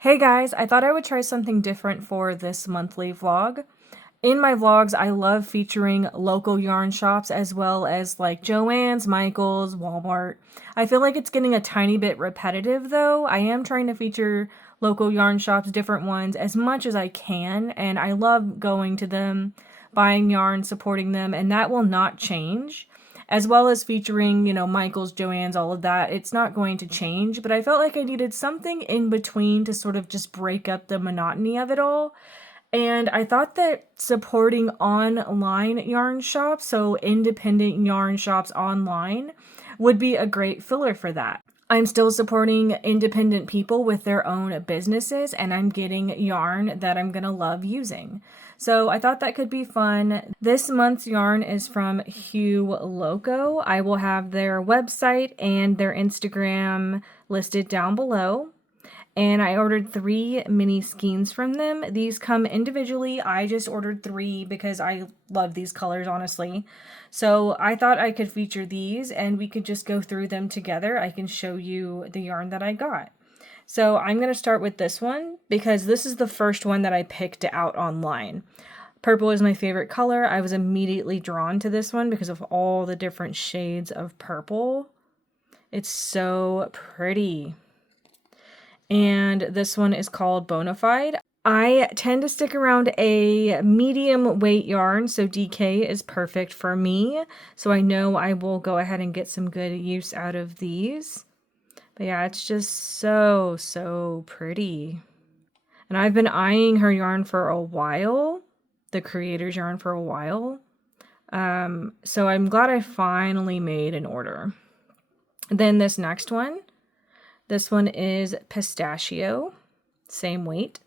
Hey guys, I thought I would try something different for this monthly vlog. In my vlogs, I love featuring local yarn shops as well as like Joann's, Michael's, Walmart. I feel like it's getting a tiny bit repetitive though. I am trying to feature local yarn shops, different ones, as much as I can, and I love going to them, buying yarn, supporting them, and that will not change. As well as featuring, Michael's, Joann's, all of that. It's not going to change, but I felt like I needed something in between to sort of just break up the monotony of it all. And I thought that supporting online yarn shops, so independent yarn shops online, would be a great filler for that. I'm still supporting independent people with their own businesses, and I'm getting yarn that I'm gonna love using. So I thought that could be fun. This month's yarn is from Hue Loco. I will have their website and their Instagram listed down below. And I ordered 3 mini skeins from them. These come individually. I just ordered 3 because I love these colors, honestly. So I thought I could feature these and we could just go through them together. I can show you the yarn that I got. So I'm going to start with this one because this is the first one that I picked out online. Purple is my favorite color. I was immediately drawn to this one because of all the different shades of purple. It's so pretty. And this one is called Bonafide. I tend to stick around a medium weight yarn, so DK is perfect for me. So I know I will go ahead and get some good use out of these. But yeah, it's just so pretty. And I've been eyeing her yarn for a while, the creator's yarn for a while. So I'm glad I finally made an order. Then this next one. This one is Pistachio, same weight.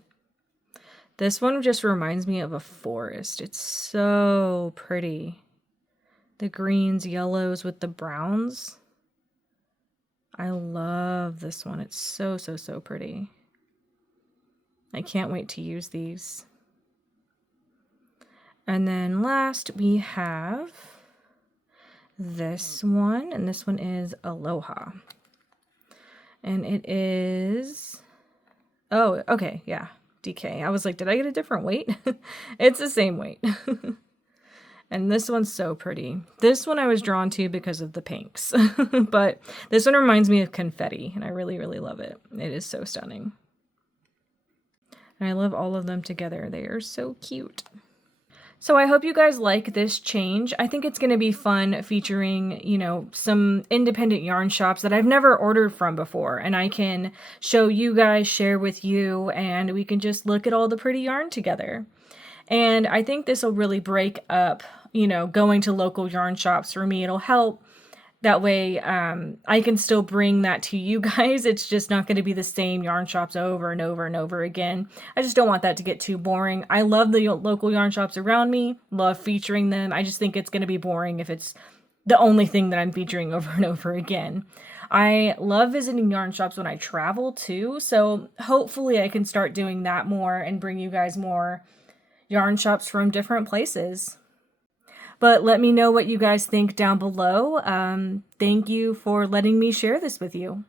This one just reminds me of a forest. It's so pretty. The greens, yellows with the browns. I love this one. It's so pretty. I can't wait to use these. And then last we have this one, and this one is Aloha. And it is, oh, okay, yeah, DK. I was like, did I get a different weight? It's the same weight. And this one's so pretty. This one I was drawn to because of the pinks. But this one reminds me of confetti, and I really love it. It is so stunning. And I love all of them together. They are so cute. So I hope you guys like this change. I think it's going to be fun featuring, some independent yarn shops that I've never ordered from before. And I can show you guys, share with you, and we can just look at all the pretty yarn together. And I think this will really break up, going to local yarn shops for me. It'll help. That way I can still bring that to you guys. It's just not going to be the same yarn shops over and over again. I just don't want that to get too boring. I love the local yarn shops around me, love featuring them. I just think it's going to be boring if it's the only thing that I'm featuring over and over again. I love visiting yarn shops when I travel too, so hopefully I can start doing that more and bring you guys more yarn shops from different places. But let me know what you guys think down below. Thank you for letting me share this with you.